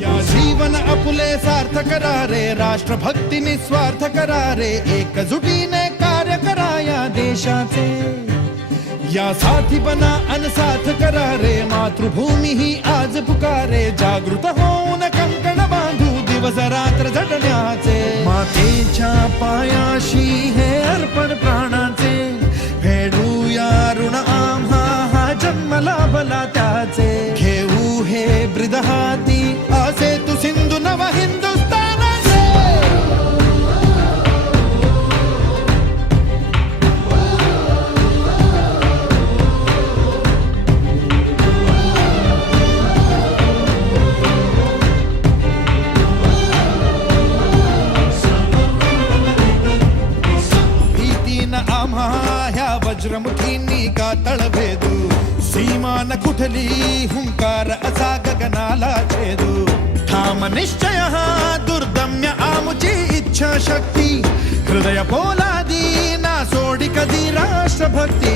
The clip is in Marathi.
या जीवन आपुले सार्थ करारे, राष्ट्रभक्ती निस्वार्थ करारे, एकजुटीने कार्य करा या देशाचे. या साथी बना अनसाथ करारे, मातृभूमी ही आज पुकारे. जागृत होऊन कंकण बांधू दिवस रात्र झटण्याचे. मातेच्या पायाशी हे अर्पण प्राणाचे, फेडूया ऋण आम्हा हा जन्म लाभला त्याचे. घेऊ हे ब्रिद हाती असे तू सिंधू नव हिंदुस्थानाचे. भीतीन आम्हा ह्या वज्रमुखींनी का तळभेदू. सीमान कुठली हुंकार असा गगनाला छेदू. ठाम निश्चय हा दुर्दम्य आमुची इच्छा शक्ती. हृदय पोलादी ना सोडी कधी राष्ट्रभक्ती.